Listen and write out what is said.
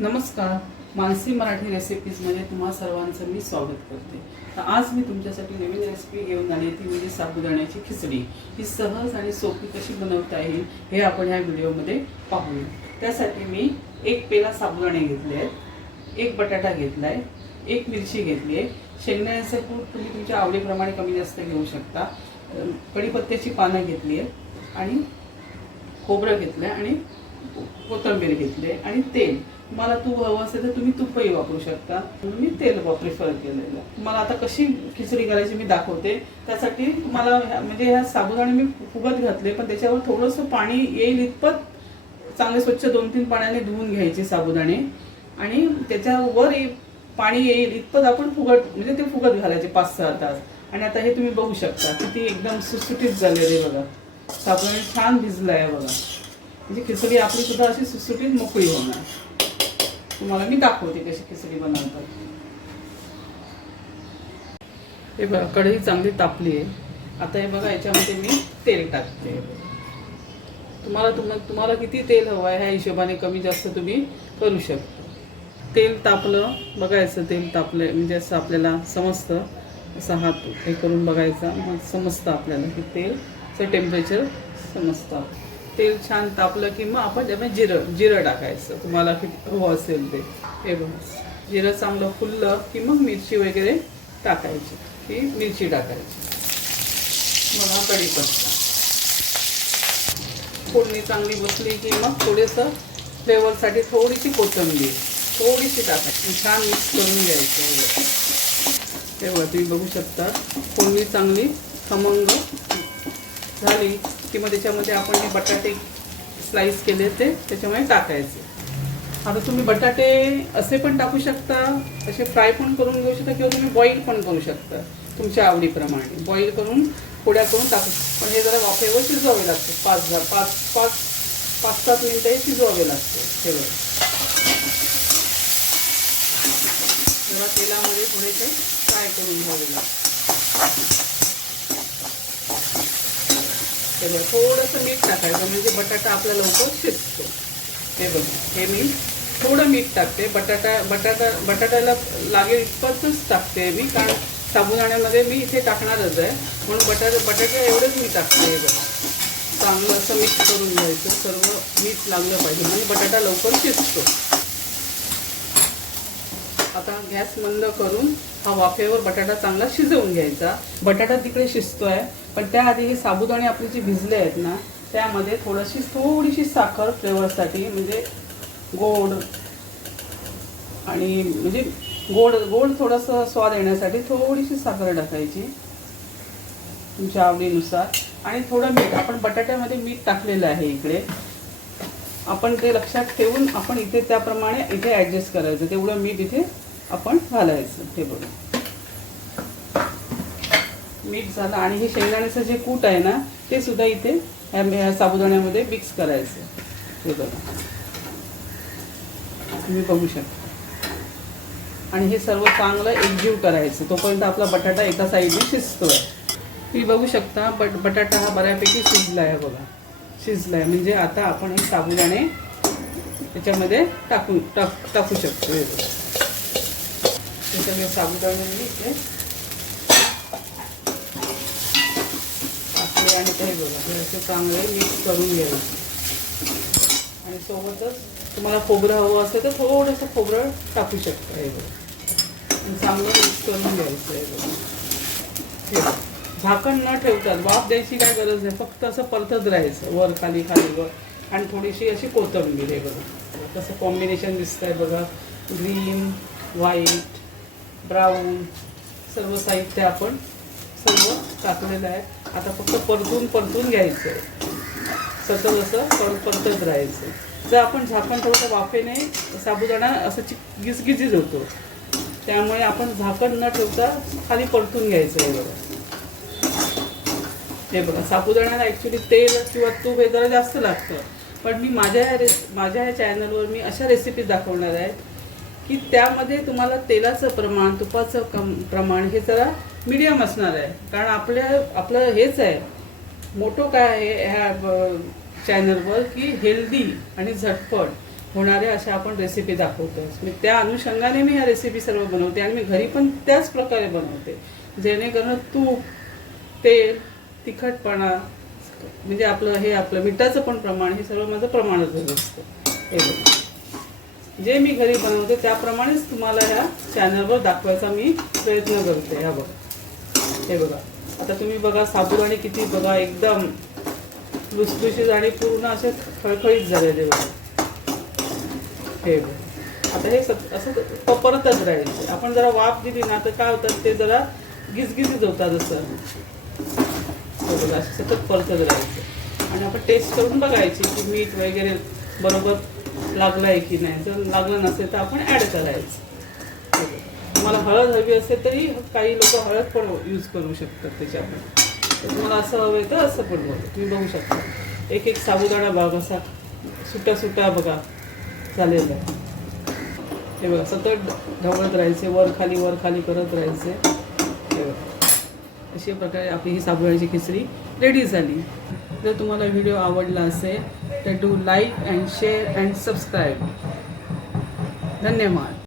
नमस्कार, मानसी मराठी रेसिपीजमध्ये तुम्हा सर्वांचं मी स्वागत करते। तर आज मी तुमच्यासाठी नवीन रेसिपी घेऊन आली ती म्हणजे साबुदाण्याची खिचडी। ही सहज आणि सोपी कशी बनवता येईल हे आपण ह्या व्हिडिओमध्ये पाहूया। त्यासाठी मी एक पेला साबुदाणे घेतले आहेत, एक बटाटा घेतलाय, एक मिरची घेतली आहे, शेंगदाण्याचं कूट तुम्ही तुमच्या आवडीप्रमाणे कमी जास्त घेऊ शकता, कढीपत्त्याची पानं घेतली आहे आणि खोबरं घेतलं आणि कोथिंबीर घेतली आणि तेल। तुम्हाला तूप हवं असेल तर तुम्ही तूपही वापरू शकता, मी तेल प्रिफर केलेलं। तुम्हाला आता कशी खिचडी करायची मी दाखवते। त्यासाठी तुम्हाला म्हणजे ह्या साबुदाणे मी फुगत घातले, पण त्याच्यावर थोडंसं पाणी येईल इतपत चांगले स्वच्छ 2-3 पाण्याने धुवून घ्यायचे साबुदाणे आणि त्याच्यावर पाणी येईल इतपत आपण म्हणजे ते फुगत घालायचे 5-6 तास। आणि आता हे तुम्ही बघू शकता किती एकदम सुटसुटीत झालेले बघा, साबुदाणे छान भिजला आहे बघा। म्हणजे खिचडी आपली सुद्धा अशी सुटसुटीत मोकळी होणार। तुम्हाला मी दाखवते कशी खिचडी बनवतात। हे बघा, कढई चांगली तापली आहे। आता हे बघा, याच्यामध्ये मी तेल टाकते। तुम्हाला किती तेल हवं आहे ह्या हिशोबाने कमी जास्त तुम्ही करू शकता। तेल तापलं बघायचं, तेल तापलंय म्हणजे असं आपल्याला समजतं, असं हात हे करून बघायचा, मग समजतं आपल्याला की तेलचं टेम्परेचर समजतं। तेल छान तापलं की मग आपण त्यामध्ये जिरं टाकायचं, तुम्हाला किती हवं असेल ते। हे बघा, जिरं चांगलं फुललं की मग मिरची वगैरे टाकायची, ही मिरची टाकायची, मग हा कढीपत्ता। फोडणी चांगली बसली की मग थोडंसं फ्लेवरसाठी थोडीशी कोथिंबीर थोडीशी टाकायची, छान मिक्स करून घ्यायचं। तेव्हा तुम्ही बघू शकता फोडणी चांगली खमंग झाली की मग त्याच्यामध्ये आपण हे बटाटे स्लाइस केले ते त्याच्यामध्ये टाकायचे। आता तुम्ही बटाटे असे पण टाकू शकता, असे फ्राय पण करून घेऊ शकता, किंवा तुम्ही बॉईल पण करू शकता तुमच्या आवडीप्रमाणे। बॉईल करून पोळ्या करून टाकू, पण हे जरा वाफेवर शिजवावे लागते। 5-7 मिनिटं हे शिजवावे लागते। हे बघा, जरा तेलामध्ये थोडेसे फ्राय करून घ्यावे लागते। थोडंसं मीठ टाकायचं म्हणजे बटाटा आपला लवकर शिजतो। हे बघा, हे मी थोडं मीठ टाकते, बटाट्याला लागेल इतपतच टाकते मी, कारण साबुदाण्यामध्ये मी इथे टाकणारच आहे म्हणून बटाटे एवढंच मी टाकते। हे बघा, चांगलं असं मिक्स करून घ्यायचं, सर्व मीठ लागलं पाहिजे म्हणजे बटाटा लवकर शिजतो। आता गॅस मंद करून हा वाफेवर बटाटा चांगला शिजवून घ्यायचा। बटाटा तिकडे शिजतोय, पण त्याआधी हे साबुदाणे आपले जे भिजले आहेत ना, त्यामध्ये थोडीशी साखर फ्लेवरसाठी, म्हणजे गोड आणि म्हणजे गोड थोडंसं स्वाद येण्यासाठी थोडीशी साखर टाकायची तुमच्या आवडीनुसार। आणि थोडं मीठ, आपण बटाट्यामध्ये मीठ टाकलेलं आहे इकडे, आपण ते लक्षात ठेवून आपण इथे त्याप्रमाणे इथे ॲडजस्ट करायचं, तेवढं मीठ इथे आपण घालायचं। हे बघा, मीठ झालं आणि हे शेंगदाण्याचं जे कूट आहे ना ते सुद्धा इथे ह्या साबुदाण्यामध्ये मिक्स करायचं। हे बघा, तुम्ही बघू शकता। आणि हे सर्व चांगलं एकजीव करायचं तोपर्यंत आपला बटाटा एका साईडने शिजतोय। तुम्ही बघू शकता बटाटा हा बऱ्यापैकी शिजला आहे बघा, शिजलाय म्हणजे आता आपण हे साबुदाणे त्याच्यामध्ये टाकू शकतो। हे बघा, हे सगळे साबुदाणे मी इथे टाकले आणि ते बघा हे असे चांगले मिक्स करून घ्यायचे। आणि सोबतच तुम्हाला खोबरं हवं असेल तर थोडंसं खोबरं टाकू शकता। हे बघा, आणि चांगलं मिक्स करून घ्यायचं। हे बघा, हे झाकण न ठेवतात, वाफ द्यायची काय गरज नाही, फक्त असं परतत राहायचं वर खाली वर, आणि थोडीशी अशी कोथिंबीर। हे बघा कसं कॉम्बिनेशन दिसतंय बघा, ग्रीन, व्हाईट, ब्राऊन, सर्व साहित्य आपण सर्व टाकलेलं आहे। आता फक्त परतून घ्यायचं, सतत असं परतत राहायचं। जर आपण झाकण ठेवतो वाफेने साबुदाणा असं गिजगिजीत होतो, त्यामुळे आपण झाकण न ठेवता खाली परतून घ्यायचं। हे बघा, हे बघा, साबुदाण्याला ॲक्च्युली तेल किंवा तूप हे जरा जास्त लागतं, पण मी माझ्या ह्या चॅनलवर मी अशा रेसिपी दाखवणार आहे की त्यामध्ये तुम्हाला तेलाचं प्रमाण, तुपाचं प्रमाण हे जरा मीडियम असणार आहे। कारण आपलं हेच आहे मोठं काय आहे ह्या चॅनलवर की हेल्दी आणि झटपट होणाऱ्या अशा आपण रेसिपी दाखवतोय. मी त्या अनुषंगाने मी ह्या रेसिपी सर्व बनवते आणि मी घरी पण त्याच प्रकारे बनवते, जेणेकरून तूप, तेल, तिखटपणा, म्हणजे आपलं मिठाचं पण प्रमाण, हे सर्व माझं प्रमाणच झालं असतं. हे बघा, जे मी घरी बनवते त्याप्रमाणेच तुम्हाला ह्या चॅनलवर दाखवायचा मी प्रयत्न करते. ह्या बघा, हे बघा, आता तुम्ही बघा साबुदाणे किती बघा एकदम लुसलुशीत आणि पूर्ण असे खळखळीत झालेले बघा. हे बघा, आता हे असं परतच राहायचे. आपण जरा वाफ दिली ना तर काय होतात, ते जरा गिजगिजीत होतात असं. हे बघा, असं सतत परतत राहायचं आणि आपण टेस्ट करून बघायची की मीठ वगैरे बरोबर लागलं आहे की नाही. जर लागलं नसेल तर आपण ॲड करायचं. तुम्हाला हळद हवी असेल तरी काही लोक हळद पण यूज करू शकतात त्याच्यामध्ये. तर तुम्हाला असं हवं आहे तर असं पण बघा, तुम्ही बघू शकता. एक एक साबुदाणा भाग असा सुट्टा सुट्टा बघा झालेला आहे. हे बघा, सतत ढवळत राहायचे, वर खाली करत राहायचे. हे बघा, अशा प्रकारे आपली ही साबुदाण्याची खिचडी रेडी झाली. जर तुम्हाला व्हिडिओ आवडला असेल तर do like and share and subscribe. धन्यवाद.